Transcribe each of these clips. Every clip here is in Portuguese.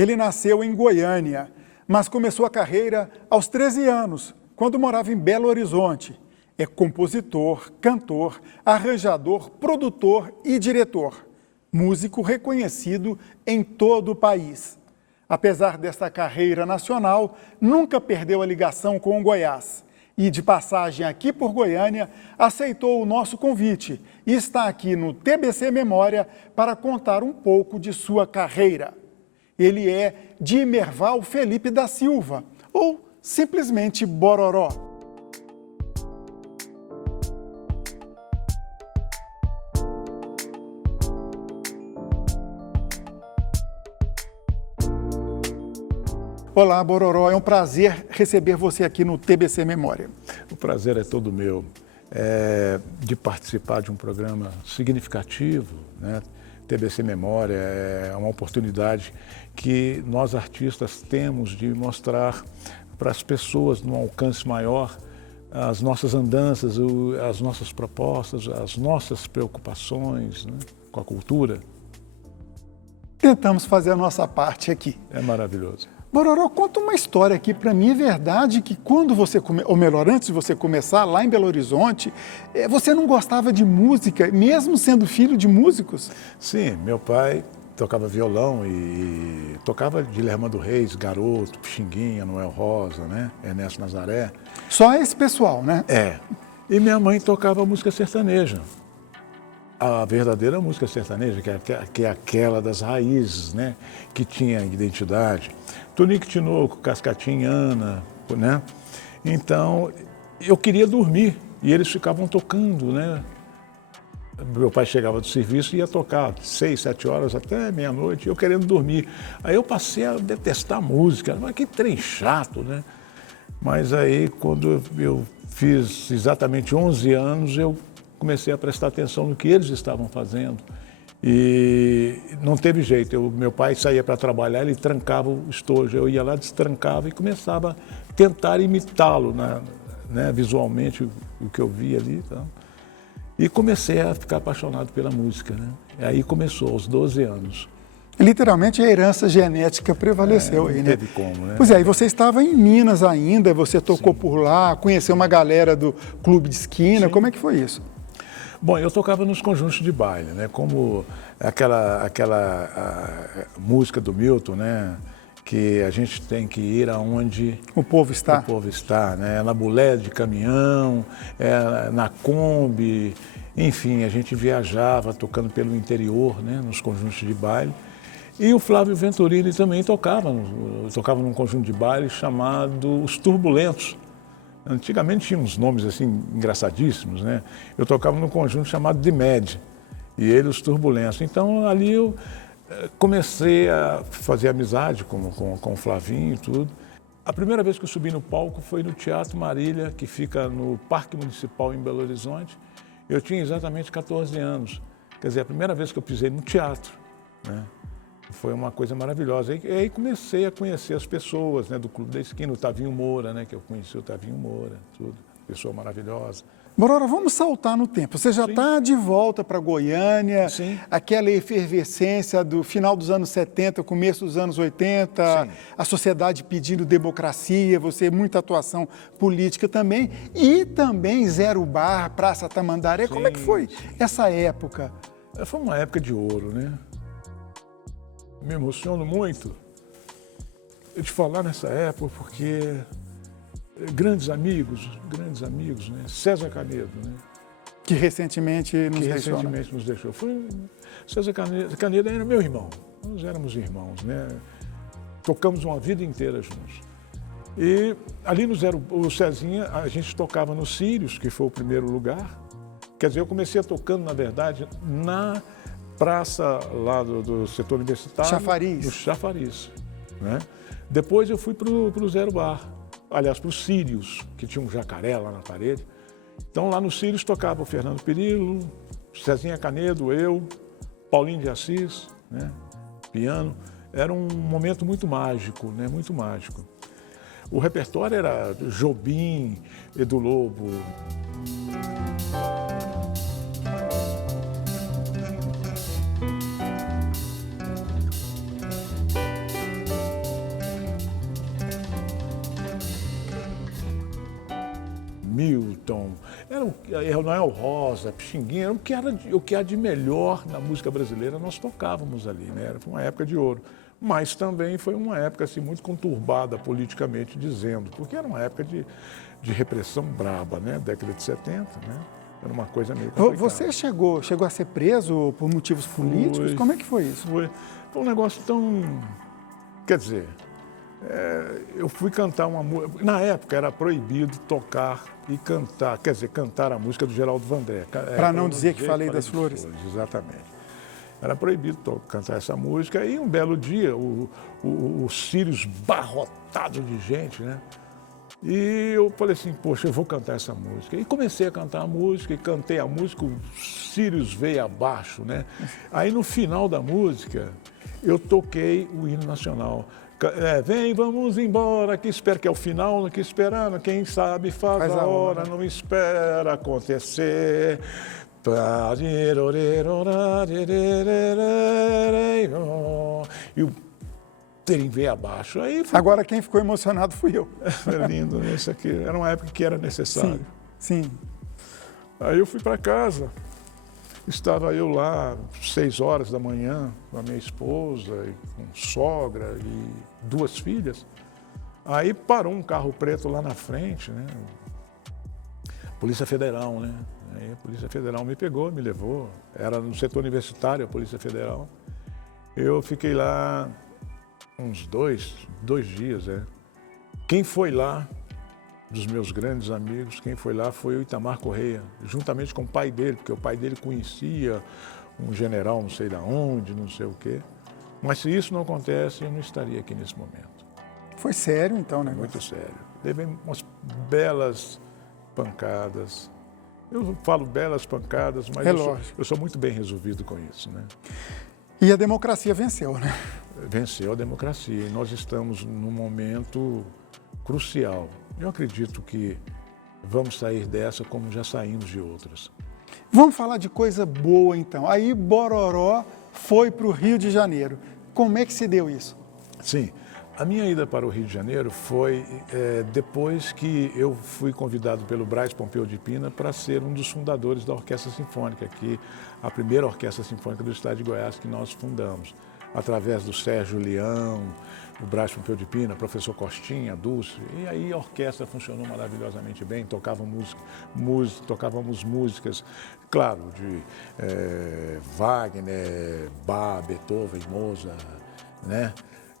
Ele nasceu em Goiânia, mas começou a carreira aos 13 anos, quando morava em Belo Horizonte. É compositor, cantor, arranjador, produtor e diretor. Músico reconhecido em todo o país. Apesar desta carreira nacional, nunca perdeu a ligação com o Goiás. E de passagem aqui por Goiânia, aceitou o nosso convite e está aqui no TBC Memória para contar um pouco de sua carreira. Ele é Dimerval Felipe da Silva, ou simplesmente Bororó. Olá, Bororó, é um prazer receber você aqui no TBC Memória. O prazer é todo meu, de participar de um programa significativo, né? TBC Memória é uma oportunidade que nós artistas temos de mostrar para as pessoas num alcance maior as nossas andanças, as nossas propostas, as nossas preocupações, né, com a cultura. Tentamos fazer a nossa parte aqui. É maravilhoso. Bororó, conta uma história aqui. Para mim é verdade que quando você, ou melhor, antes de você começar lá em Belo Horizonte, você não gostava de música, mesmo sendo filho de músicos? Sim, meu pai tocava violão e tocava de Lermando Reis, Garoto, Pixinguinha, Noel Rosa, né? Ernesto Nazaré. Só esse pessoal, né? É. E minha mãe tocava música sertaneja. A verdadeira música sertaneja, que é aquela das raízes, né? Que tinha identidade. Tonico Tinoco, Cascatinha, Ana, né? Então, eu queria dormir e eles ficavam tocando, né? Meu pai chegava do serviço e ia tocar 6, 7 horas até meia-noite, eu querendo dormir. Aí eu passei a detestar a música, mas que trem chato, né? Mas aí, quando eu fiz exatamente 11 anos, eu comecei a prestar atenção no que eles estavam fazendo. E não teve jeito, meu pai saía para trabalhar, ele trancava o estojo, eu ia lá, destrancava e começava a tentar imitá-lo, né, visualmente, o que eu via ali. Tá? E comecei a ficar apaixonado pela música, né? E aí começou, aos 12 anos. Literalmente a herança genética prevaleceu aí, né? Não teve como, né? Pois é, e você estava em Minas ainda, você tocou por lá, conheceu uma galera do clube de esquina, Sim. Como é que foi isso? Bom, eu tocava nos conjuntos de baile, né? Como aquela música do Milton, né? Que a gente tem que ir aonde o povo está. O povo está, né? Na bulé de caminhão, na Kombi, enfim, a gente viajava tocando pelo interior, né? Nos conjuntos de baile. E o Flávio Venturini também tocava num conjunto de baile chamado Os Turbulentos. Antigamente tinha uns nomes assim engraçadíssimos, né? Eu tocava num conjunto chamado The Med, e ele Os Turbulentos. Então ali eu comecei a fazer amizade com o Flavinho e tudo. A primeira vez que eu subi no palco foi no Teatro Marília, que fica no Parque Municipal em Belo Horizonte. Eu tinha exatamente 14 anos. Quer dizer, a primeira vez que eu pisei no teatro, né? Foi uma coisa maravilhosa. E aí comecei a conhecer as pessoas, né, do Clube da Esquina, o Tavinho Moura, né, que eu conheci o Tavinho Moura, tudo, pessoa maravilhosa. Bororó, vamos saltar no tempo. Você já está de volta para Goiânia, Sim. Aquela efervescência do final dos anos 70, começo dos anos 80, Sim. A sociedade pedindo democracia, você muita atuação política também, e também Zero Bar, Praça Tamandaré. Como é que foi essa época? Foi uma época de ouro, né? Me emociono muito de falar nessa época, porque grandes amigos, né? César Canedo, né? Que recentemente nos deixou. César Canedo era meu irmão, nós éramos irmãos, né? Tocamos uma vida inteira juntos. E ali o Cezinha, a gente tocava no Sírios, que foi o primeiro lugar. Quer dizer, eu comecei tocando, na verdade, na praça lá do setor universitário. Chafariz. No Chafariz, né? Depois eu fui para o Zero Bar, aliás, para o Sírios, que tinha um jacaré lá na parede. Então lá no Sírios tocava o Fernando Perillo, Cezinha Canedo, eu, Paulinho de Assis, né? Piano. Era um momento muito mágico, né? Muito mágico. O repertório era Jobim, Edu Lobo. Milton, era o Noel Rosa, Pixinguinha, era o que há de melhor na música brasileira, nós tocávamos ali, né? Era uma época de ouro. Mas também foi uma época assim, muito conturbada politicamente dizendo, porque era uma época de repressão braba, né? Década de 70, né? Era uma coisa meio complicada. Você chegou a ser preso por motivos políticos? Como é que foi isso? Foi um negócio tão... Quer dizer, eu fui cantar uma música... Na época era proibido tocar e cantar, quer dizer, cantar a música do Geraldo Vandré. Para não dizer que falei das flores. Exatamente. Era proibido cantar essa música e um belo dia, os círios barrotados de gente, né? E eu falei assim, poxa, eu vou cantar essa música. E comecei a cantar a música, e cantei a música, o Sirius veio abaixo, né? Aí no final da música, eu toquei o hino nacional. Vem, vamos embora, que espera, que é o final, que esperando, quem sabe faz a hora, não espera acontecer. E o trem veio abaixo. Aí Agora quem ficou emocionado fui eu. Era lindo, né? Isso aqui era uma época que era necessário. Sim. Aí eu fui para casa, estava eu lá, 6 horas da manhã, com a minha esposa, e com sogra e 2 filhas. Aí parou um carro preto lá na frente, né? Polícia Federal, né? Aí a Polícia Federal me pegou, me levou. Era no setor universitário, a Polícia Federal. Eu fiquei lá uns dois dias, né? Quem foi lá, dos meus grandes amigos, quem foi lá foi o Itamar Correia, juntamente com o pai dele, porque o pai dele conhecia um general não sei de onde, não sei o quê. Mas se isso não acontece, eu não estaria aqui nesse momento. Foi sério então, né? Muito sério. Levei umas belas pancadas. Eu falo belas pancadas, mas eu sou muito bem resolvido com isso, né? E a democracia venceu, né? Venceu a democracia e nós estamos num momento crucial. Eu acredito que vamos sair dessa como já saímos de outras. Vamos falar de coisa boa então. Aí Bororó foi para o Rio de Janeiro. Como é que se deu isso? Sim, a minha ida para o Rio de Janeiro foi depois que eu fui convidado pelo Brás Pompeu de Pina para ser um dos fundadores da Orquestra Sinfônica, que a primeira Orquestra Sinfônica do Estado de Goiás que nós fundamos, através do Sérgio Leão, o Brás Pompeu de Pina, professor Costinha, Dulce, e aí a orquestra funcionou maravilhosamente bem, tocávamos músicas, claro, de Wagner, Bach, Beethoven, Mozart, né?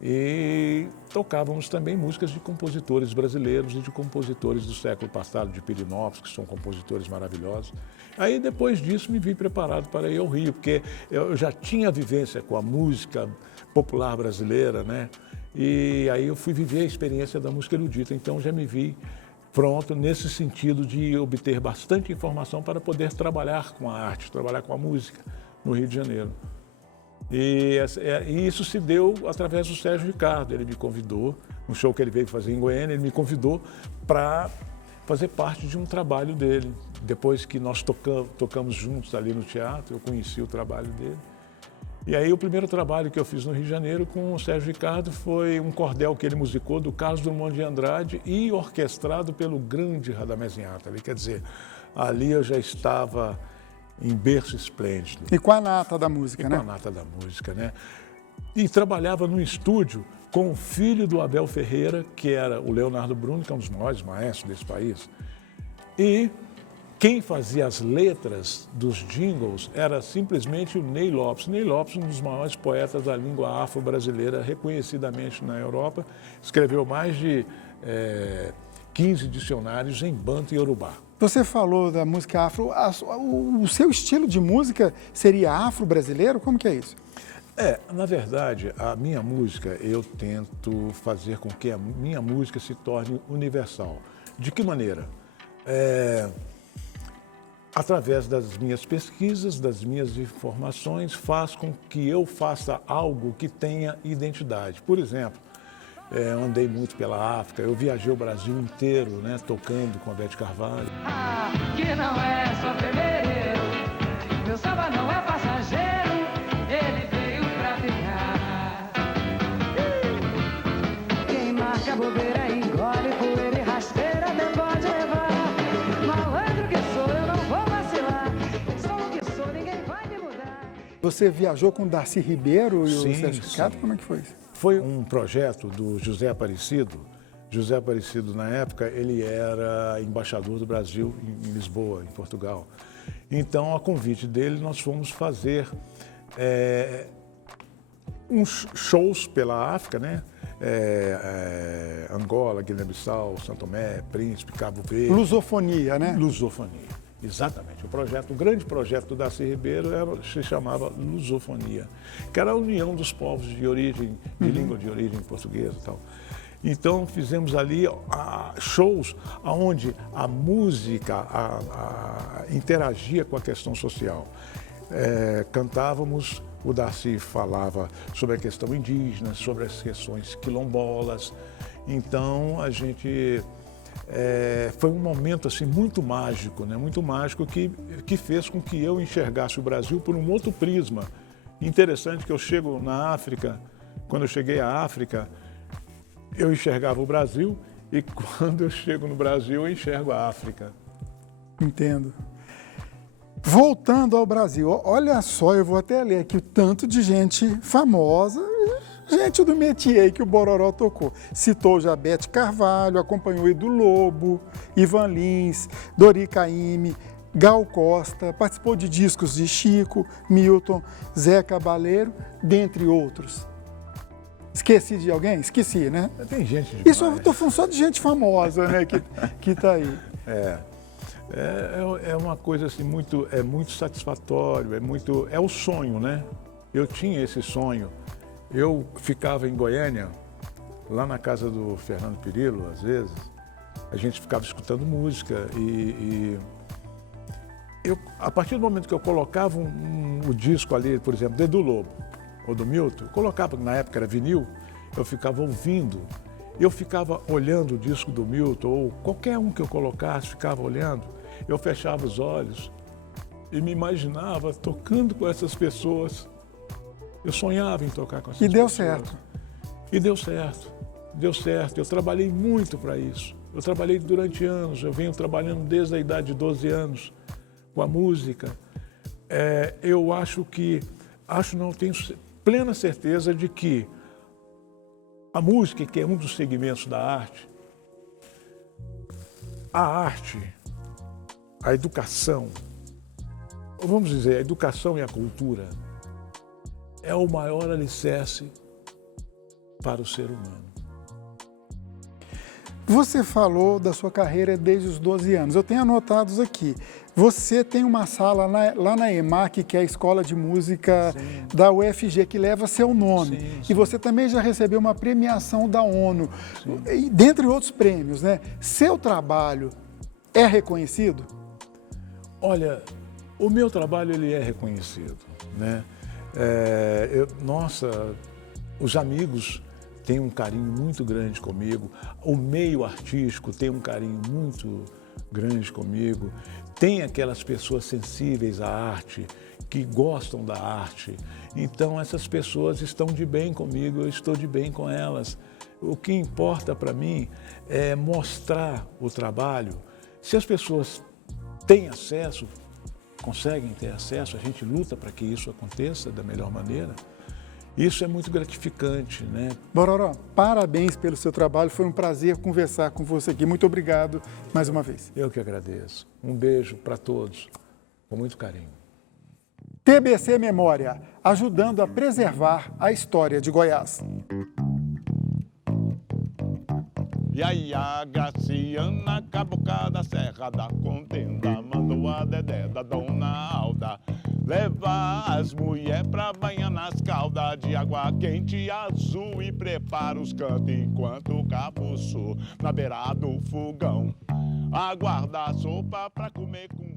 E tocávamos também músicas de compositores brasileiros e de compositores do século passado, de Pirinópolis, que são compositores maravilhosos. Aí, depois disso, me vi preparado para ir ao Rio, porque eu já tinha vivência com a música popular brasileira, né? E aí eu fui viver a experiência da música erudita, então já me vi pronto nesse sentido de obter bastante informação para poder trabalhar com a arte, trabalhar com a música no Rio de Janeiro. E isso se deu através do Sérgio Ricardo. Ele me convidou, um show que ele veio fazer em Goiânia, ele me convidou para fazer parte de um trabalho dele. Depois que nós tocamos juntos ali no teatro, eu conheci o trabalho dele. E aí o primeiro trabalho que eu fiz no Rio de Janeiro com o Sérgio Ricardo foi um cordel que ele musicou do Carlos Drummond de Andrade e orquestrado pelo grande Radamés Inhardt. Quer dizer, ali eu já estava em berço esplêndido. E com a nata da música, né? Com a nata da música, né? E trabalhava no estúdio com o filho do Abel Ferreira, que era o Leonardo Bruno, que é um dos maiores maestros desse país. E quem fazia as letras dos jingles era simplesmente o Ney Lopes. Ney Lopes, um dos maiores poetas da língua afro-brasileira, reconhecidamente na Europa, escreveu mais de 15 dicionários em banto e iorubá. Você falou da música afro, o seu estilo de música seria afro-brasileiro? Como que é isso? Na verdade, a minha música, eu tento fazer com que a minha música se torne universal. De que maneira? Através das minhas pesquisas, das minhas informações, faz com que eu faça algo que tenha identidade. Por exemplo, eu andei muito pela África, eu viajei o Brasil inteiro, né, tocando com a Beth Carvalho. Que não é só fevereiro, meu samba não é passageiro, ele veio pra ficar. Quem marca bobeira engole poeira e rasteira, não pode levar. Você viajou com o Darcy Ribeiro e Sim, o Sérgio Ricardo? sim. Como é que foi isso? Foi um projeto do José Aparecido. José Aparecido, na época, ele era embaixador do Brasil em Lisboa, em Portugal. Então, a convite dele, nós fomos fazer uns shows pela África, né? Angola, Guiné-Bissau, São Tomé, Príncipe, Cabo Verde. Lusofonia, né? Lusofonia, exatamente. O grande projeto do Darcy Ribeiro se chamava Lusofonia, que era a união dos povos de origem, de língua de origem portuguesa e tal. Então fizemos ali shows onde a música interagia com a questão social. Cantávamos, o Darcy falava sobre a questão indígena, sobre as questões quilombolas. Então a gente foi um momento assim muito mágico, né? Muito mágico que fez com que eu enxergasse o Brasil por um outro prisma. Interessante que eu chego na África, quando eu cheguei à África, eu enxergava o Brasil e quando eu chego no Brasil, eu enxergo a África. Entendo. Voltando ao Brasil, olha só, eu vou até ler aqui o tanto de gente famosa, gente do métier que o Bororó tocou. Citou já Bete Carvalho, acompanhou Edu Lobo, Ivan Lins, Dori Caymmi, Gal Costa, participou de discos de Chico, Milton, Zé Cabaleiro, dentre outros. Esqueci de alguém? Esqueci, né? Tem gente demais. Isso eu estou falando só de gente famosa, né, que está aí. É uma coisa assim muito satisfatório, é o sonho, né? Eu tinha esse sonho. Eu ficava em Goiânia, lá na casa do Fernando Pirillo, às vezes, a gente ficava escutando música e a partir do momento que eu colocava o disco ali, por exemplo, do Edu Lobo ou do Milton, eu colocava, na época era vinil, eu ficava ouvindo, eu ficava olhando o disco do Milton ou qualquer um que eu colocasse, ficava olhando, eu fechava os olhos e me imaginava tocando com essas pessoas. Eu sonhava em tocar com essas pessoas. E deu certo. E deu certo, deu certo. Eu trabalhei muito para isso. Eu trabalhei durante anos, eu venho trabalhando desde a idade de 12 anos com a música. Eu tenho plena certeza de que a música, que é um dos segmentos da arte, a educação, vamos dizer, a educação e a cultura é o maior alicerce para o ser humano. Você falou da sua carreira desde os 12 anos. Eu tenho anotados aqui. Você tem uma sala lá na EMAC, que é a Escola de Música da UFG, que leva seu nome. Sim. E você também já recebeu uma premiação da ONU, dentre outros prêmios, né? Seu trabalho é reconhecido? Olha, o meu trabalho ele é reconhecido, né? Os amigos têm um carinho muito grande comigo, o meio artístico tem um carinho muito grande comigo, tem aquelas pessoas sensíveis à arte, que gostam da arte. Então essas pessoas estão de bem comigo, eu estou de bem com elas. O que importa para mim é mostrar o trabalho. Se as pessoas têm acesso, conseguem ter acesso, a gente luta para que isso aconteça da melhor maneira. Isso é muito gratificante, né? Bororó, parabéns pelo seu trabalho, foi um prazer conversar com você aqui. Muito obrigado mais uma vez. Eu que agradeço. Um beijo para todos, com muito carinho. TBC Memória, ajudando a preservar a história de Goiás. E aí a Graciana, cabocada, Serra da Contenda, mandou a Dedé da Dona Alda levar as mulher pra banhar nas caldas de água quente e azul e prepara os cantos enquanto o capuço na beira do fogão aguarda a sopa pra comer com